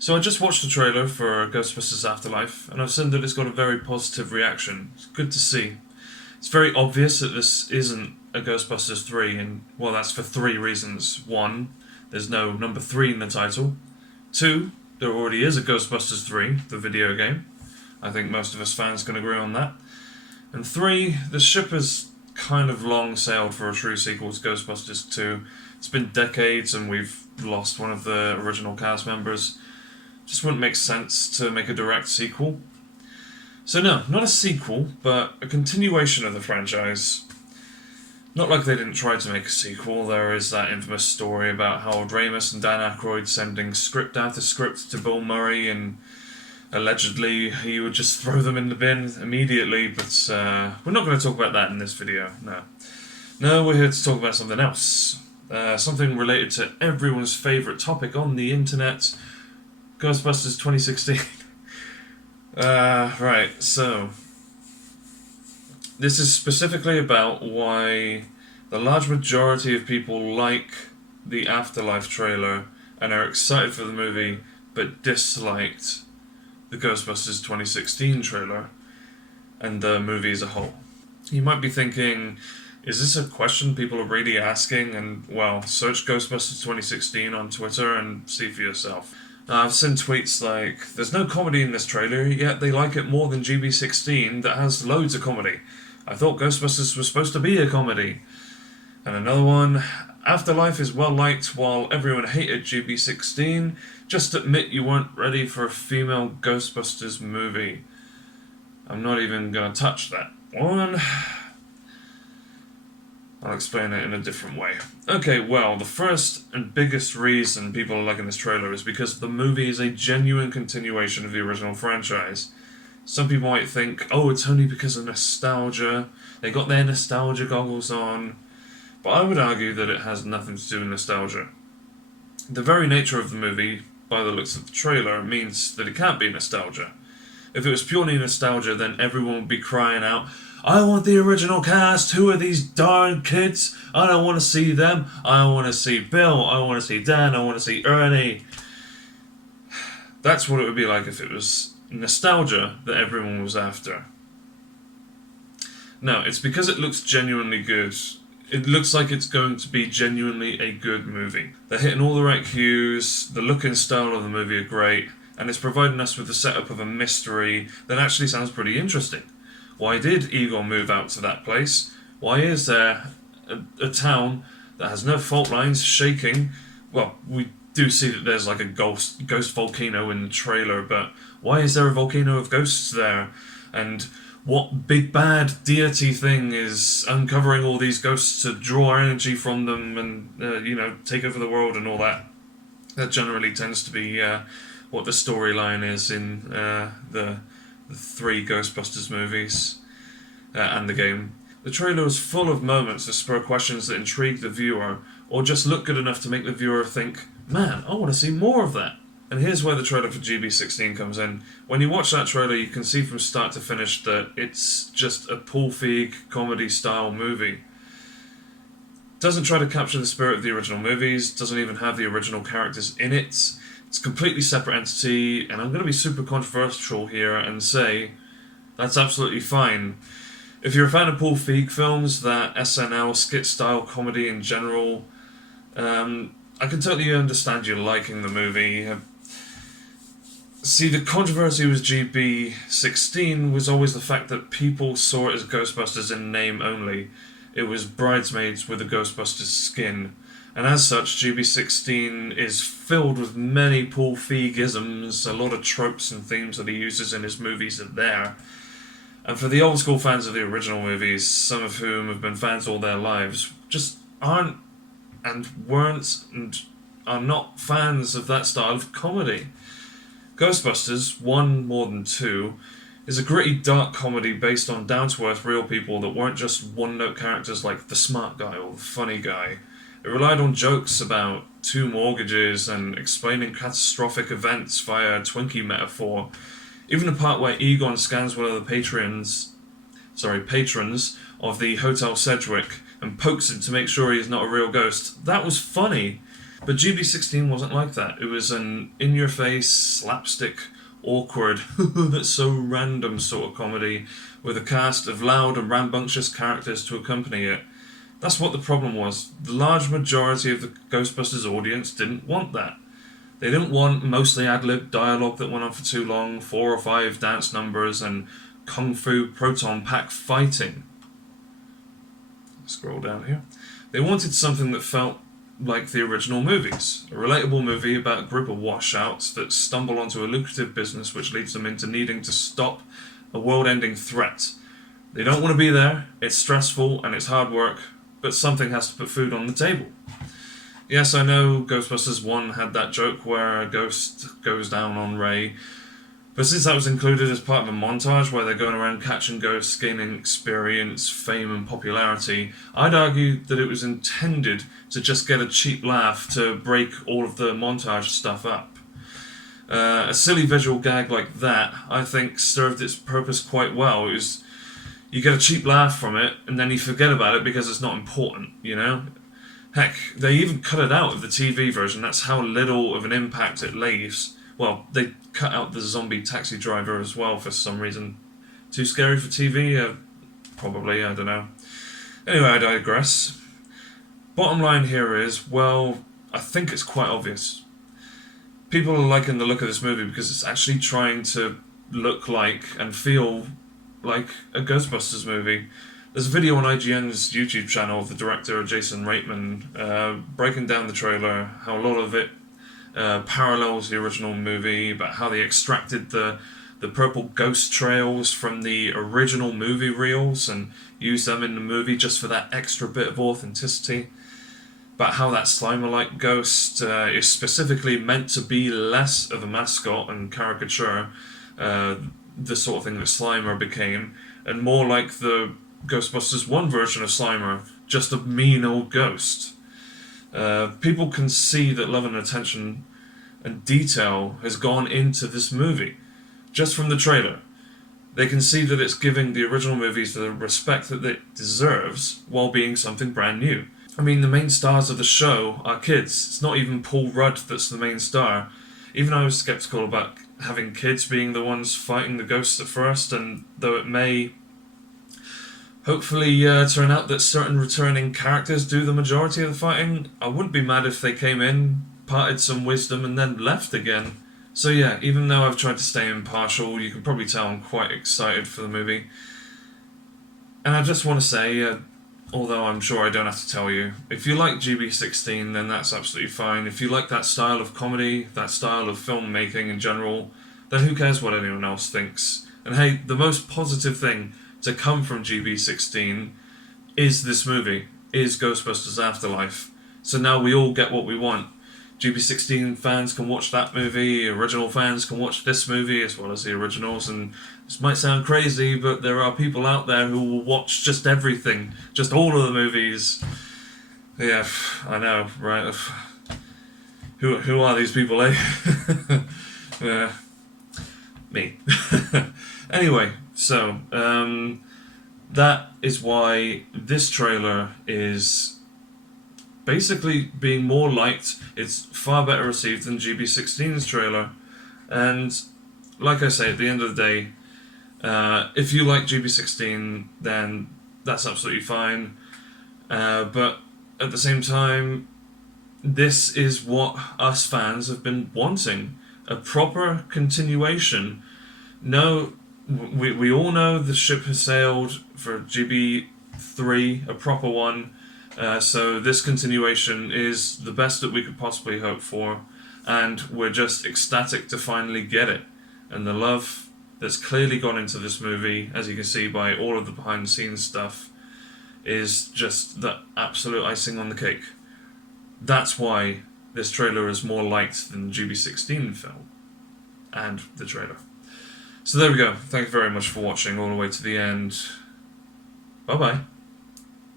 So I just watched the trailer for Ghostbusters Afterlife, and I've seen that it's got a very positive reaction. It's good to see. It's very obvious that this isn't a Ghostbusters 3, and well, that's for three reasons. One, there's no number 3 in the title. Two, there already is a Ghostbusters 3, the video game. I think most of us fans can agree on that. And three, the ship has kind of long sailed for a true sequel to Ghostbusters 2. It's been decades and we've lost one of the original cast members. Just wouldn't make sense to make a direct sequel. So no, not a sequel, but a continuation of the franchise. Not like they didn't try to make a sequel. There is that infamous story about Harold Ramis and Dan Aykroyd sending script after script to Bill Murray, and allegedly he would just throw them in the bin immediately, but we're not going to talk about that in this video, no. No, we're here to talk about something else. Something related to everyone's favourite topic on the internet, Ghostbusters 2016. Right, so this is specifically about why the large majority of people like the Afterlife trailer and are excited for the movie, but disliked the Ghostbusters 2016 trailer and the movie as a whole. You might be thinking, is this a question people are really asking? And well, search Ghostbusters 2016 on Twitter and see for yourself. I've seen tweets like, there's no comedy in this trailer, yet they like it more than GB16 that has loads of comedy. I thought Ghostbusters was supposed to be a comedy. And another one, Afterlife is well liked while everyone hated GB16. Just admit you weren't ready for a female Ghostbusters movie. I'm not even gonna touch that one. I'll explain it in a different way. Okay, well, the first and biggest reason people are liking this trailer is because the movie is a genuine continuation of the original franchise. Some people might think, oh, it's only because of nostalgia. They got their nostalgia goggles on. But I would argue that it has nothing to do with nostalgia. The very nature of the movie, by the looks of the trailer, means that it can't be nostalgia. If it was purely nostalgia, then everyone would be crying out, I want the original cast, who are these darn kids? I don't want to see them, I want to see Bill, I want to see Dan, I want to see Ernie. That's what it would be like if it was nostalgia that everyone was after. No, it's because it looks genuinely good. It looks like it's going to be genuinely a good movie. They're hitting all the right cues, the look and style of the movie are great, and it's providing us with the setup of a mystery that actually sounds pretty interesting. Why did Egon move out to that place? Why is there a town that has no fault lines shaking? Well, we do see that there's like a ghost volcano in the trailer, but why is there a volcano of ghosts there? And what big bad deity thing is uncovering all these ghosts to draw energy from them and, take over the world and all that? That generally tends to be what the storyline is in the three Ghostbusters movies and the game. The trailer was full of moments that spur questions that intrigue the viewer, or just look good enough to make the viewer think, man, I want to see more of that. And here's where the trailer for GB16 comes in. When you watch that trailer, you can see from start to finish that it's just a Paul Feig comedy-style movie. Doesn't try to capture the spirit of the original movies, doesn't even have the original characters in it. It's a completely separate entity, and I'm going to be super controversial here and say that's absolutely fine. If you're a fan of Paul Feig films, that SNL skit-style comedy in general, I can totally understand you liking the movie. See, the controversy with GB16 was always the fact that people saw it as Ghostbusters in name only. It was Bridesmaids with a Ghostbusters skin. And as such, GB16 is filled with many Paul Feig-isms, a lot of tropes and themes that he uses in his movies are there. And for the old school fans of the original movies, some of whom have been fans all their lives, just aren't and weren't and are not fans of that style of comedy. Ghostbusters, 1 more than 2, is a gritty dark comedy based on down-to-earth real people that weren't just one-note characters like the smart guy or the funny guy. It relied on jokes about 2 mortgages and explaining catastrophic events via a Twinkie metaphor. Even the part where Egon scans one of the patrons of the Hotel Sedgwick and pokes him to make sure he's not a real ghost. That was funny. But GB16 wasn't like that. It was an in-your-face, slapstick, awkward, that's so random sort of comedy with a cast of loud and rambunctious characters to accompany it. That's what the problem was. The large majority of the Ghostbusters audience didn't want that. They didn't want mostly ad-lib dialogue that went on for too long, 4 or 5 dance numbers, and kung fu proton pack fighting. Scroll down here. They wanted something that felt like the original movies. A relatable movie about a group of washouts that stumble onto a lucrative business which leads them into needing to stop a world-ending threat. They don't want to be there, it's stressful and it's hard work, but something has to put food on the table. Yes, I know Ghostbusters 1 had that joke where a ghost goes down on Ray, but since that was included as part of a montage where they're going around catching ghosts, gaining experience, fame and popularity, I'd argue that it was intended to just get a cheap laugh to break all of the montage stuff up. A silly visual gag like that, I think, served its purpose quite well. It was, you get a cheap laugh from it, and then you forget about it because it's not important, you know? Heck, they even cut it out of the TV version, that's how little of an impact it leaves. Well, they cut out the zombie taxi driver as well for some reason. Too scary for TV? Probably, I don't know. Anyway, I digress. Bottom line here is, well, I think it's quite obvious. People are liking the look of this movie because it's actually trying to look like and feel like a Ghostbusters movie. There's a video on IGN's YouTube channel of the director, Jason Reitman, breaking down the trailer, how a lot of it parallels the original movie, about how they extracted the purple ghost trails from the original movie reels and used them in the movie just for that extra bit of authenticity. About how that Slimer-like ghost is specifically meant to be less of a mascot and caricature, the sort of thing that Slimer became, and more like the Ghostbusters 1 version of Slimer, just a mean old ghost. People can see that love and attention and detail has gone into this movie, just from the trailer. They can see that it's giving the original movies the respect that it deserves, while being something brand new. I mean, the main stars of the show are kids. It's not even Paul Rudd that's the main star. Even I was skeptical about having kids being the ones fighting the ghosts at first, and though it may hopefully turn out that certain returning characters do the majority of the fighting, I wouldn't be mad if they came in, parted some wisdom, and then left again. So yeah, even though I've tried to stay impartial, you can probably tell I'm quite excited for the movie. And I just want to say, although I'm sure I don't have to tell you, if you like GB16, then that's absolutely fine. If you like that style of comedy, that style of filmmaking in general, then who cares what anyone else thinks? And hey, the most positive thing to come from GB16 is this movie, is Ghostbusters Afterlife. So now we all get what we want. GB16 fans can watch that movie, original fans can watch this movie as well as the originals, and this might sound crazy, but there are people out there who will watch just everything, just all of the movies. Yeah, I know, right? Who are these people, eh? Yeah, me. Anyway, so that is why this trailer is basically being more liked. It's far better received than GB16's trailer, and like I say, at the end of the day, if you like GB16, then that's absolutely fine, but at the same time, this is what us fans have been wanting, a proper continuation. No, we all know the ship has sailed for GB3, a proper one. So this continuation is the best that we could possibly hope for, and we're just ecstatic to finally get it. And the love that's clearly gone into this movie, as you can see by all of the behind the scenes stuff, is just the absolute icing on the cake. That's why this trailer is more liked than the GB16 film and the trailer. So there we go. Thank you very much for watching all the way to the end. Bye bye.